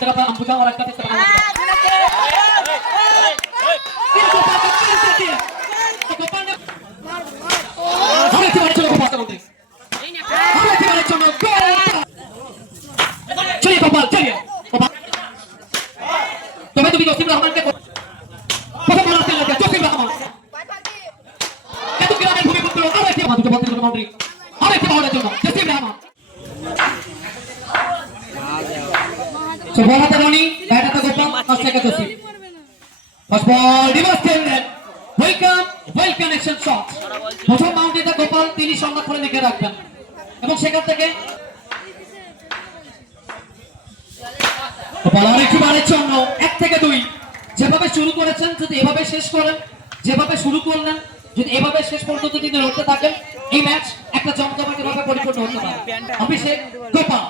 तरफ अंबुजा और अक्का तरफ चलिए गोपाल चलिए तुम्हें तुम्हें जोसिफ रहमान के प्रथम मारते लगे जोसिफ रहमान केतु ग्रामेर भूमिपुत्र और एक बात जो बोलते हैं बाउंड्री और एक बाउंड्री जो Joseph Rahman so bola teroni bat at the gopal first take Joseph first ball reverse handed well connection shot প্রথম বাউন্ডারিতে গোপাল তিনি সংরক্ষণে লিখে রাখবেন এবং সেখান থেকে গোপাল আরেকটু বাড়ার জন্য 1 থেকে 2 যেভাবে শুরু করেছেন যদি এভাবে শেষ করেন যেভাবে শুরু করলেন যদি এভাবে শেষ পর্যন্ত যদি লড়তে থাকেন এই ম্যাচ একটা জমজমাট ভাবে পরিপূর্ণ হতে পারে অভিষেক গোপাল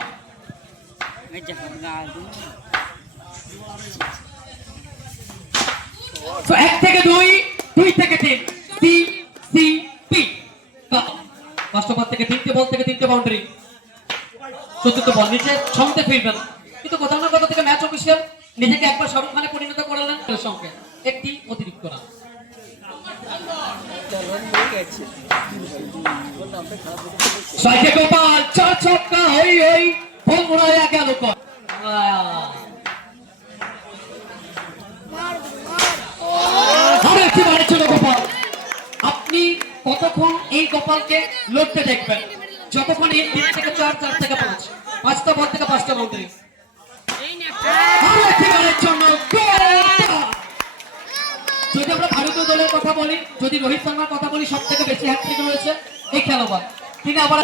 তো 1 থেকে 2 থেকে 3 CCP ফার্স্ট ওভার থেকে তিনটে বল থেকে তিনটে বাউন্ডারি চতুর্থ বল নিচে ছন্দে ফিরবেন কিন্তু কোথাও না কোথাও থেকে ম্যাচ অফিসিয়াল নিজেকে একবার শাহরুখ খানে পরিণত করলেন এর সঙ্গে একটি অতিরিক্ত রান সাইকে গোপাল চার ছক্কা হই বল উড়ায়া গেল কর আরেকটি বাড়ি ছিল গোপাল আপনি কতক্ষণ এই গোপালকে লড়তে দেখবেন যতক্ষণ এই 3 থেকে 4 4 থেকে 5 পাঁচটা বল থেকে 5টা বাউন্ডারি যদি আমরা ভারতীয় দলের কথা বলি যদি রোহিত শর্মার কথা বলি সব থেকে বেশি হ্যাট্রিক রয়েছে এই খেলোয়াড় তিনি আবার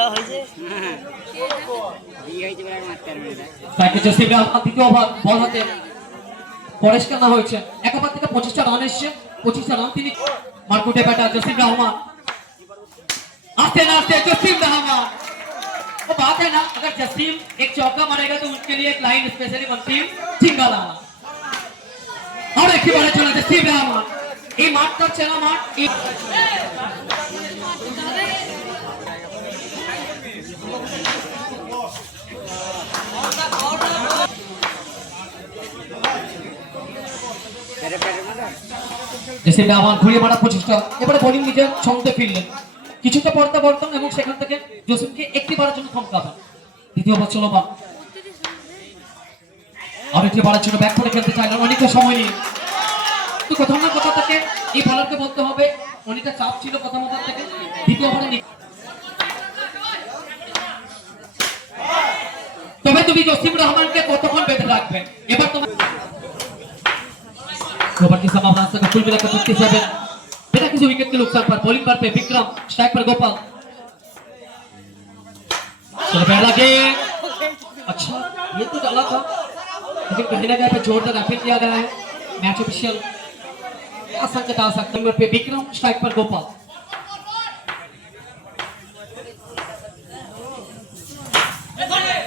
দ্বিতীয় ওভার বল হাতে পরেশ কান্না হয়েছে এক ওভার থেকে 25টা রান এসছে 25টা রান তিনি मार्कुटे बैठा जोसिफ रहमान आस्ते आस्ते जोसिफ रहमान वो बात है ना अगर जसीम एक चौका मारेगा तो उनके लिए एक लाइन स्पेशली बनती है चिंगाला और एक ही बार चला जोसिफ रहमान ये मार्क तक चला मार्क জসিম রাহমান ঘুরিয়ে মারা 25টা এবারে বোলিং নিজের ছন্দে ফিরলেন কিছুটা পর্দাবর্তন এবং সেখান থেকে জসিমকে একটি বারের জন্য থমকাবেন দ্বিতীয় বল চলমান আরেকটি বারের জন্য ব্যাক করে খেলতে চাইলেন অনেকটা সময় নিয়ে তো কোথাও না কোথাও থেকে এই বলারকে বলতে হবে অনেকটা চাপ ছিল প্রথম ওভার থেকে দ্বিতীয় ওভারে তবে তুমি জসিম রহমানকে কতক্ষণ বেঁধে রাখবেন এবার তোমার ओवर की संभावना का कुल मिलाकर 57 बिना किसी विकेट के नुकसान पर बॉलिंग पर पे विक्रम स्ट्राइक पर गोपाल चलो पहला गेंद अच्छा ये तो डाला था लेकिन कहीं ना कहीं पे जोरदार अपील किया गया है मैच ऑफिशियल क्या संकेत आ सकते हैं पे विक्रम स्ट्राइक पर गोपाल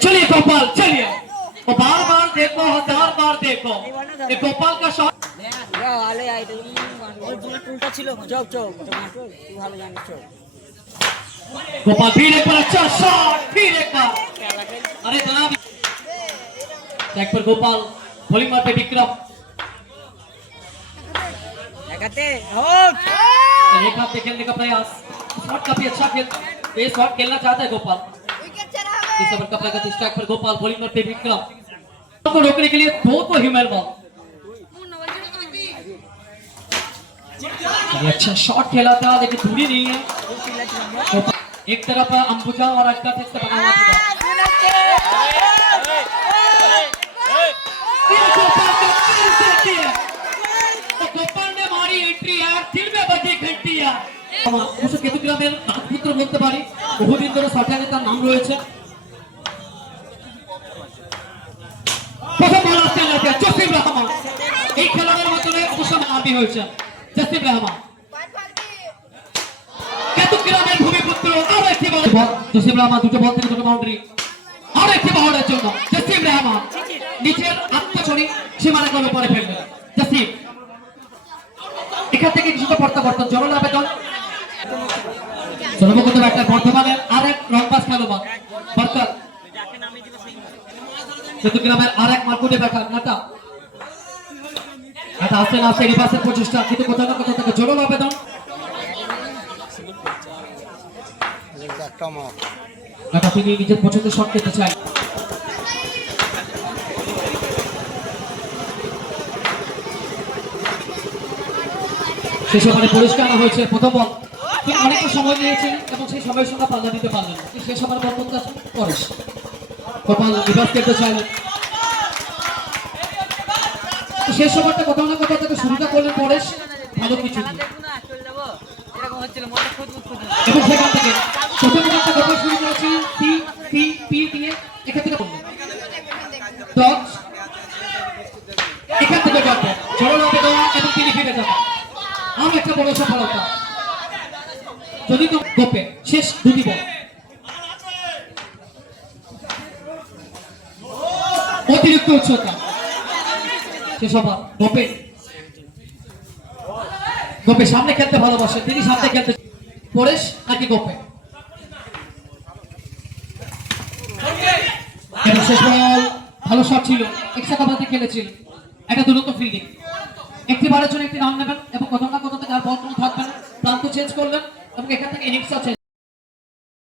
चलिए गोपाल चलिए तो बार-बार देखो हजार बार देखो ये गोपाल का शॉट আলে আইতে ওই বুলেট উল্টা ছিল চোখ চোখ টমেটো তুই ভালো জানিস চোখ गोपाल फिर एक बार अच्छा शॉट फिर एक बार अरे जनाब टैग पर गोपाल बॉलिंग मार पे विक्रम लगाते आउट एक हाथ से खेलने का प्रयास शॉट काफी अच्छा खेल ये शॉट खेलना चाहता है गोपाल इस ओवर का प्रगति स्ट्राइक पर गोपाल बॉलिंग मार पे विक्रम को रोकने के लिए दो तो ह्यूमन बॉल अच्छा शॉट खेला था लेकिन दूरी नहीं है एक तरफ अंबुजा और अक्का से बना हुआ था गोपाल ने मारी एंट्री यार फिर में बजी घंटी यार उसे केतु ग्रामेर पुत्र বলতে পারি বহুদিন ধরে সাটানে তার নাম রয়েছে প্রথম বল আসতে লাগে জসিম রহমান এই খেলোয়াড়ের মধ্যে অবশ্য নামই হয়েছে জসিম রহমান কেতু গ্রামের ভূমিপুত্র আর একটি বল জসিম রহমান দুটো বল থেকে দুটো বাউন্ডারি আর একটি বাউন্ডারির জন্য জসিম রহমান নিচের আত্মছড়ি সীমারেখার উপরে ফেললেন জসিম এখান থেকে কিছুটা পর্দাবর্তন জরুরি আবেদন সর্বপ্রথম ব্যাটার বর্তমানের আরেক রংবাজ খেলোয়াড় বরকত চট্টগ্রামের আর এক মারকুটে ব্যাটার নাটা এটা আসতে না আসতে রিভার্সের প্রচেষ্টা, কিন্তু কোথাও না কোথাও থেকে জোরালো আবেদন। নাটা তিনি নিজের পছন্দের শট খেতে চায়। সেই সময় পরিষ্কার আনা হয়েছে প্রথম বল, তিনি অনেকটা সময় নিয়েছিলেন এবং সেই সময়ের সঙ্গে পাল্লা দিতে পারলেন না। সেই সময় বল করতে আছেন পরেশ, গোপাল রিভার্স খেলতে চাইলেন। সেই সময়টা কোথাও না কোথাও থেকে শুরুটা করলেন পরেশ ভালো কিছু দিয়ে। এবং সেখান থেকে প্রথম একটা গোপাল শুরু করেছিলেন পি পি পি দিয়ে, এখান থেকে বললেন ডট, এখান থেকে ডট জোরালো আবেদন এবং তিনি ফিরে যাবেন। আমি একটা বড় সফলতা যদি তো গোপে শেষ দুটি বল অতিরিক্ত উচ্চতা। শেষ ওভার গোপে, গোপে সামনে খেলতে ভালোবাসে, তিনি সামনে খেলতে। পরেশ নাকি গোপে? এবং শেষ বল ভালো শট ছিল, এক্সট্রা কাভারে খেলেছিলেন, একটা দুরন্ত ফিল্ডিং। একটি বারের জন্য একটি রান নেবেন এবং কোথাও না কোথাও থেকে আর বল থাকবে না, প্রান্ত চেঞ্জ করলেন এবং এখান থেকে ইনিংসটা চেঞ্জ।